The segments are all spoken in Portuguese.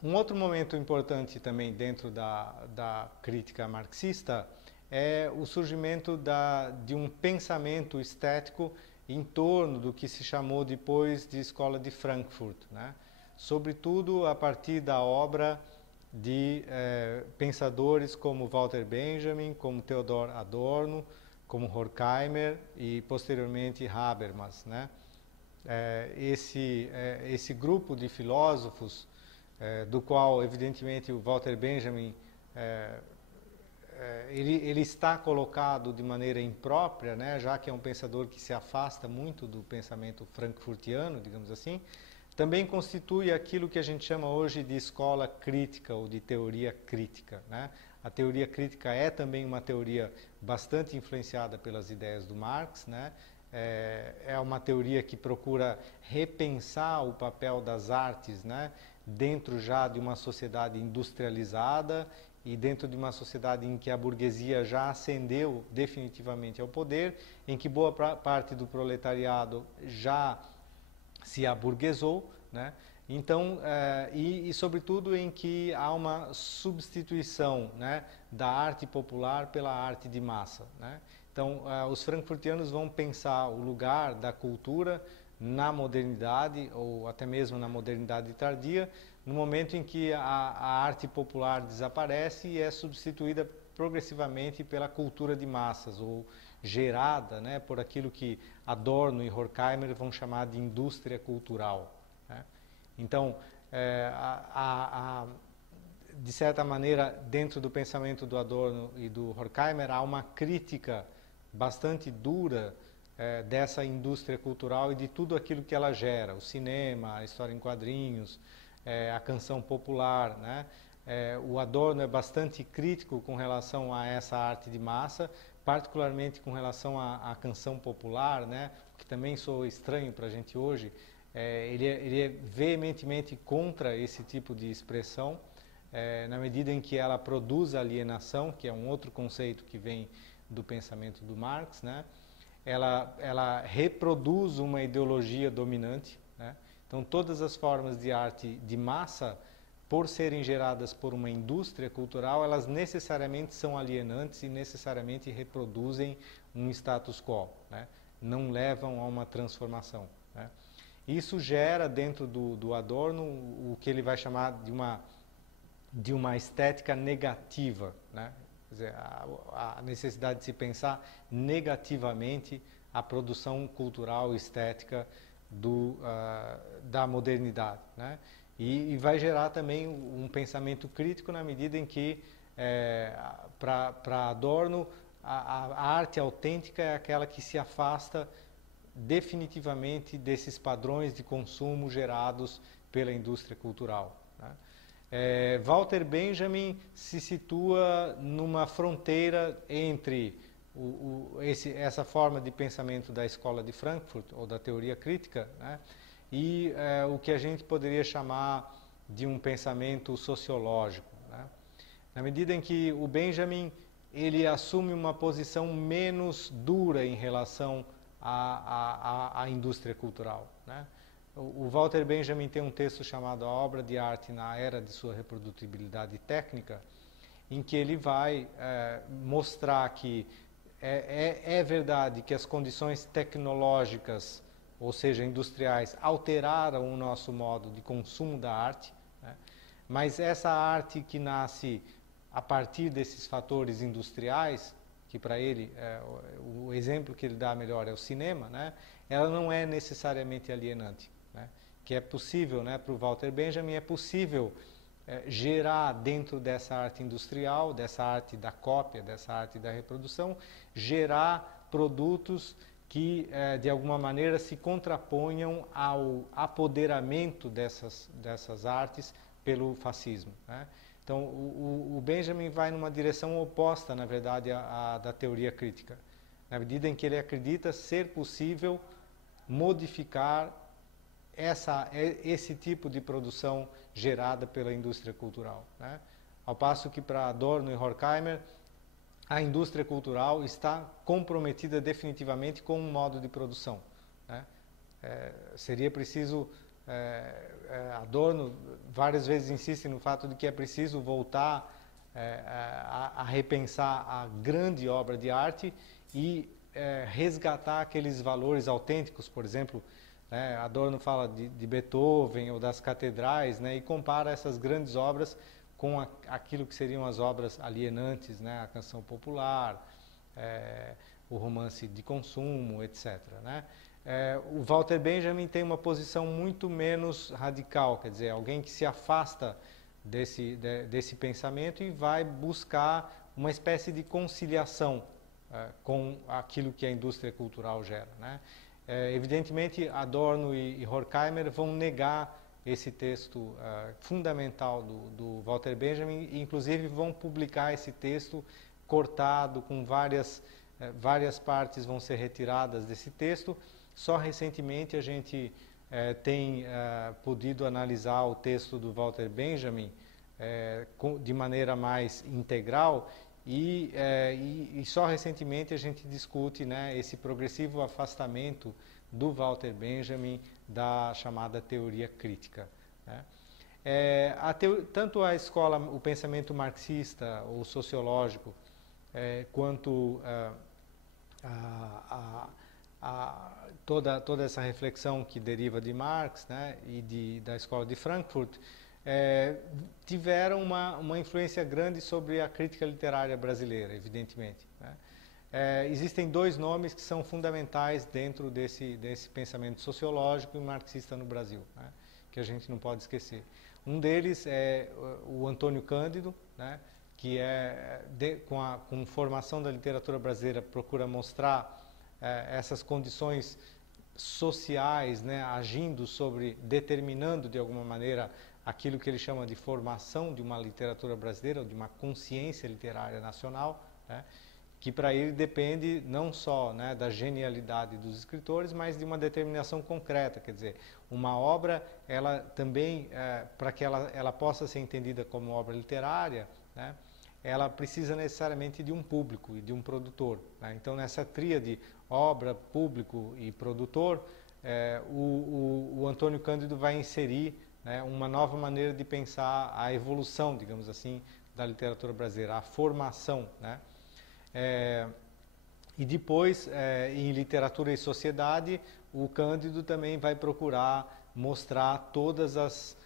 Um outro momento importante também dentro da crítica marxista é o surgimento de um pensamento estético em torno do que se chamou depois de Escola de Frankfurt, né? Sobretudo a partir da obra de pensadores como Walter Benjamin, como Theodor Adorno, como Horkheimer e posteriormente Habermas, né? Esse grupo de filósofos, do qual evidentemente o Walter Benjamin ele está colocado de maneira imprópria, né, já que é um pensador que se afasta muito do pensamento frankfurtiano, digamos assim, também constitui aquilo que a gente chama hoje de escola crítica ou de teoria crítica, né? A teoria crítica é também uma teoria bastante influenciada pelas ideias do Marx, né? É uma teoria que procura repensar o papel das artes, né, dentro já de uma sociedade industrializada e dentro de uma sociedade em que a burguesia já ascendeu definitivamente ao poder, em que boa parte do proletariado já se aburguesou, né? Então, sobretudo em que há uma substituição, né, da arte popular pela arte de massa, né? Então, os frankfurtianos vão pensar o lugar da cultura na modernidade, ou até mesmo na modernidade tardia, no momento em que a arte popular desaparece e é substituída progressivamente pela cultura de massas, ou gerada, né, por aquilo que Adorno e Horkheimer vão chamar de indústria cultural, né? Então, de certa maneira, dentro do pensamento do Adorno e do Horkheimer, há uma crítica bastante dura dessa indústria cultural e de tudo aquilo que ela gera, o cinema, a história em quadrinhos, a canção popular, né? O Adorno é bastante crítico com relação a essa arte de massa, particularmente com relação à canção popular, né? O que também soa estranho para a gente hoje. Ele é veementemente contra esse tipo de expressão, na medida em que ela produz alienação, que é um outro conceito que vem do pensamento do Marx, né? Ela reproduz uma ideologia dominante, né? Então, todas as formas de arte de massa, por serem geradas por uma indústria cultural, elas necessariamente são alienantes e necessariamente reproduzem um status quo, né? Não levam a uma transformação, né? Isso gera dentro do Adorno o que ele vai chamar de uma estética negativa, né? Quer dizer, a necessidade de se pensar negativamente a produção cultural e estética da modernidade, né? E vai gerar também um pensamento crítico na medida em que, para Adorno, a arte autêntica é aquela que se afasta definitivamente desses padrões de consumo gerados pela indústria cultural, né? Walter Benjamin se situa numa fronteira entre essa forma de pensamento da escola de Frankfurt, ou da teoria crítica, né, e o que a gente poderia chamar de um pensamento sociológico, né? Na medida em que o Benjamin ele assume uma posição menos dura em relação à indústria cultural, né? O Walter Benjamin tem um texto chamado A Obra de Arte na Era de Sua Reprodutibilidade Técnica, em que ele vai mostrar que é verdade que as condições tecnológicas, ou seja, industriais, alteraram o nosso modo de consumo da arte, né? Mas essa arte que nasce a partir desses fatores industriais, que para ele, o exemplo que ele dá melhor é o cinema, né? Ela não é necessariamente alienante, né? Que é possível, né, para o Walter Benjamin, é possível gerar dentro dessa arte industrial, dessa arte da cópia, dessa arte da reprodução, gerar produtos que, de alguma maneira, se contraponham ao apoderamento dessas artes pelo fascismo, né? Então, o Benjamin vai numa direção oposta, na verdade, à da teoria crítica, na medida em que ele acredita ser possível modificar esse tipo de produção gerada pela indústria cultural, né? Ao passo que para Adorno e Horkheimer, a indústria cultural está comprometida definitivamente com um modo de produção, né? Seria preciso Adorno várias vezes insiste no fato de que é preciso voltar a repensar a grande obra de arte e resgatar aqueles valores autênticos, por exemplo, né, Adorno fala de Beethoven ou das catedrais, né, e compara essas grandes obras com aquilo que seriam as obras alienantes, né, a canção popular, o romance de consumo, etc. Né? O Walter Benjamin tem uma posição muito menos radical, quer dizer, alguém que se afasta desse pensamento e vai buscar uma espécie de conciliação com aquilo que a indústria cultural gera. Né? Evidentemente, Adorno e Horkheimer vão negar esse texto fundamental do Walter Benjamin e, inclusive, vão publicar esse texto cortado, com várias partes vão ser retiradas desse texto. Só recentemente a gente tem podido analisar o texto do Walter Benjamin de maneira mais integral e só recentemente a gente discute, né, esse progressivo afastamento do Walter Benjamin da chamada teoria crítica. Né? Tanto a escola, o pensamento marxista ou sociológico, quanto toda essa reflexão que deriva de Marx, né, e da escola de Frankfurt, tiveram uma influência grande sobre a crítica literária brasileira, evidentemente. Né? Existem dois nomes que são fundamentais dentro desse pensamento sociológico e marxista no Brasil, né, que a gente não pode esquecer. Um deles é o Antônio Cândido, né, que com formação da literatura brasileira procura mostrar essas condições sociais, né, agindo determinando de alguma maneira aquilo que ele chama de formação de uma literatura brasileira, ou de uma consciência literária nacional, né, que para ele depende não só, né, da genialidade dos escritores, mas de uma determinação concreta, quer dizer, uma obra, ela também, para que ela possa ser entendida como obra literária, né, ela precisa necessariamente de um público e de um produtor. Né? Então, nessa tríade obra, público e produtor, o Antônio Cândido vai inserir, né, uma nova maneira de pensar a evolução, digamos assim, da literatura brasileira, a formação. Né? E depois, em Literatura e Sociedade, o Cândido também vai procurar mostrar todas as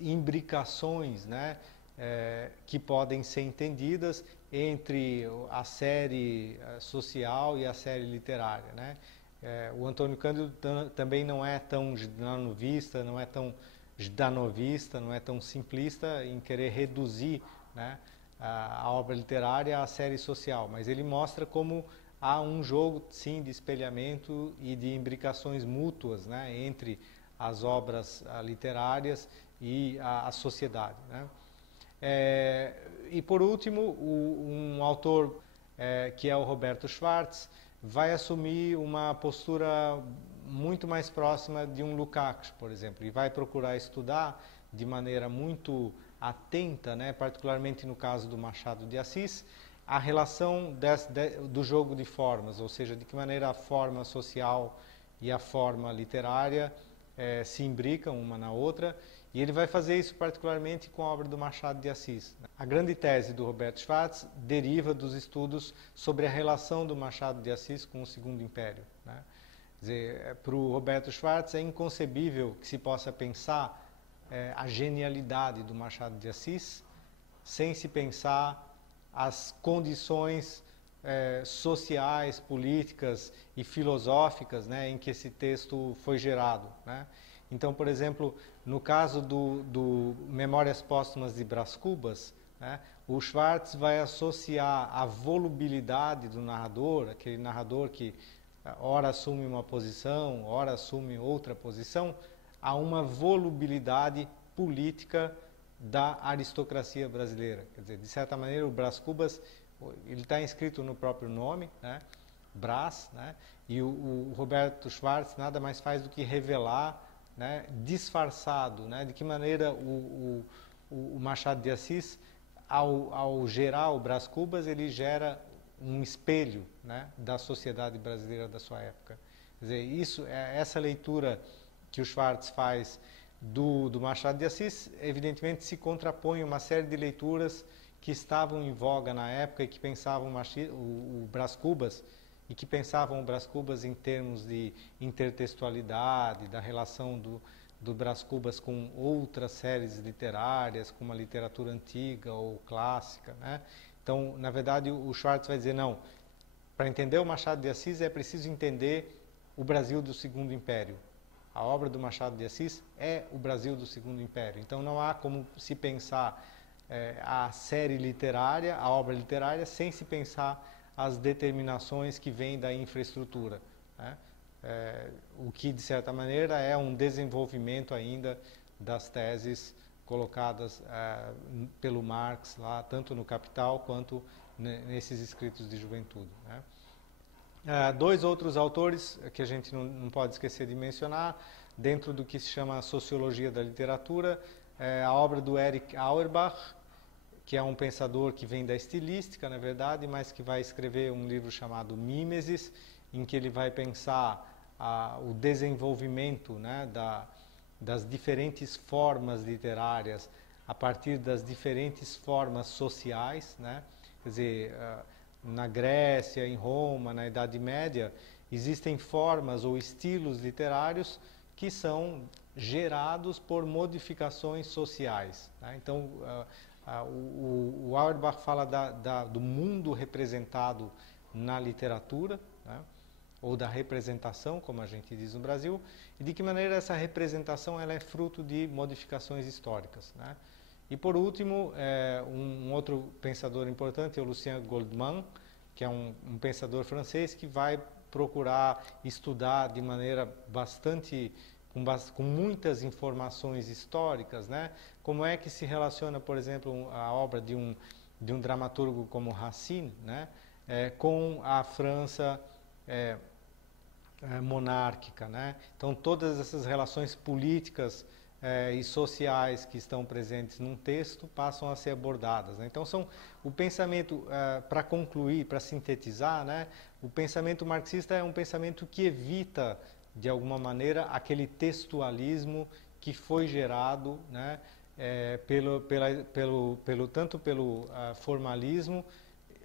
imbricações, né, que podem ser entendidas entre a série social e a série literária. Né? O Antônio Cândido também não é tão jdanovista, não é tão jdanovista, não é tão simplista em querer reduzir, né, a obra literária à série social, mas ele mostra como há um jogo, sim, de espelhamento e de imbricações mútuas, né, entre as obras literárias e a sociedade. Né? E por último, um autor que é o Roberto Schwartz vai assumir uma postura muito mais próxima de um Lukács, por exemplo, e vai procurar estudar de maneira muito atenta, né, particularmente no caso do Machado de Assis, a relação do jogo de formas, ou seja, de que maneira a forma social e a forma literária se imbricam uma na outra, e ele vai fazer isso particularmente com a obra do Machado de Assis. A grande tese do Roberto Schwartz deriva dos estudos sobre a relação do Machado de Assis com o Segundo Império. Né? Quer dizer, para o Roberto Schwartz é inconcebível que se possa pensar a genialidade do Machado de Assis sem se pensar as condições sociais, políticas e filosóficas, né, em que esse texto foi gerado. Né? Então, por exemplo, no caso do Memórias Póstumas de Brás Cubas, né, o Schwartz vai associar a volubilidade do narrador, aquele narrador que ora assume uma posição, ora assume outra posição, a uma volubilidade política da aristocracia brasileira. Quer dizer, de certa maneira, o Brás Cubas, ele está inscrito no próprio nome, né, Brás, né, e o Roberto Schwartz nada mais faz do que revelar, né, disfarçado, né, de que maneira o Machado de Assis, ao gerar o Brás Cubas, ele gera um espelho, né, da sociedade brasileira da sua época. Quer dizer, essa leitura que o Schwartz faz do Machado de Assis, evidentemente se contrapõe uma série de leituras que estavam em voga na época e que pensavam o Brás Cubas, e que pensavam o Brás Cubas em termos de intertextualidade, da relação do Brás Cubas com outras séries literárias, como a literatura antiga ou clássica, né? Então, na verdade, o Schwartz vai dizer, não, para entender o Machado de Assis é preciso entender o Brasil do Segundo Império. A obra do Machado de Assis é o Brasil do Segundo Império. Então, não há como se pensar a série literária, a obra literária, sem se pensar as determinações que vêm da infraestrutura, né? O que, de certa maneira, é um desenvolvimento ainda das teses colocadas pelo Marx, lá, tanto no Capital quanto nesses escritos de juventude, né? Dois outros autores que a gente não pode esquecer de mencionar, dentro do que se chama Sociologia da Literatura, a obra do Erich Auerbach, que é um pensador que vem da estilística, na verdade, mas que vai escrever um livro chamado Mimesis, em que ele vai pensar o desenvolvimento, né, das diferentes formas literárias a partir das diferentes formas sociais, né? Quer dizer, na Grécia, em Roma, na Idade Média, existem formas ou estilos literários que são gerados por modificações sociais, né? Então, o Auerbach fala do mundo representado na literatura, né? Ou da representação, como a gente diz no Brasil, e de que maneira essa representação ela é fruto de modificações históricas, né? E por último, um outro pensador importante é o Lucien Goldman, que é um pensador francês que vai procurar estudar de maneira com muitas informações históricas, né? Como é que se relaciona, por exemplo, a obra de um dramaturgo como Racine, né? Com a França monárquica, né? Então, todas essas relações políticas e sociais que estão presentes num texto passam a ser abordadas, né? Então, o pensamento, para concluir, para sintetizar, né? O pensamento marxista é um pensamento que evita, de alguma maneira, aquele textualismo que foi gerado, né? Tanto pelo formalismo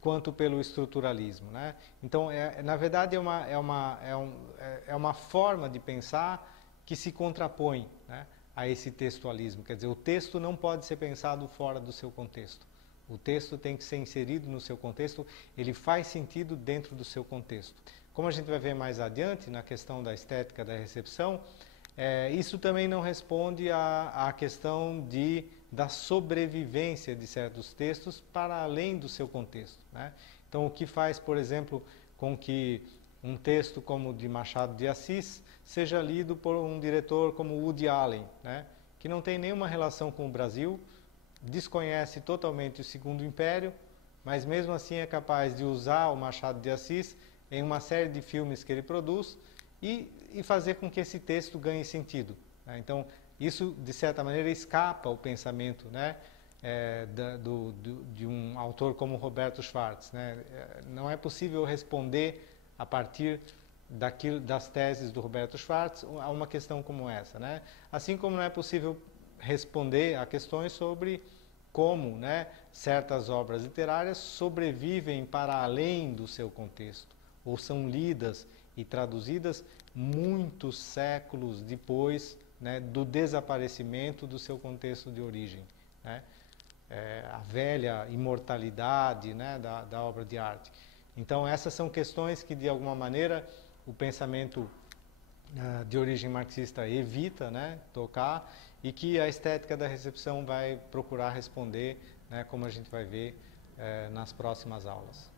quanto pelo estruturalismo, né? Então, na verdade, é uma forma de pensar que se contrapõe, né, a esse textualismo. Quer dizer, o texto não pode ser pensado fora do seu contexto. O texto tem que ser inserido no seu contexto, ele faz sentido dentro do seu contexto. Como a gente vai ver mais adiante, na questão da estética da recepção, isso também não responde à questão da sobrevivência de certos textos para além do seu contexto, né? Então, o que faz, por exemplo, com que um texto como o de Machado de Assis seja lido por um diretor como Woody Allen, né? Que não tem nenhuma relação com o Brasil, desconhece totalmente o Segundo Império, mas mesmo assim é capaz de usar o Machado de Assis em uma série de filmes que ele produz e fazer com que esse texto ganhe sentido, né? Então, isso, de certa maneira, escapa ao pensamento, né, de um autor como Roberto Schwartz, né? Não é possível responder a partir das teses do Roberto Schwartz a uma questão como essa, né? Assim como não é possível responder a questões sobre como, né, certas obras literárias sobrevivem para além do seu contexto, ou são lidas e traduzidas muitos séculos depois, né, do desaparecimento do seu contexto de origem, né? A velha imortalidade, né, da obra de arte. Então, essas são questões que, de alguma maneira, o pensamento de origem marxista evita, né, tocar, e que a estética da recepção vai procurar responder, né, como a gente vai ver nas próximas aulas.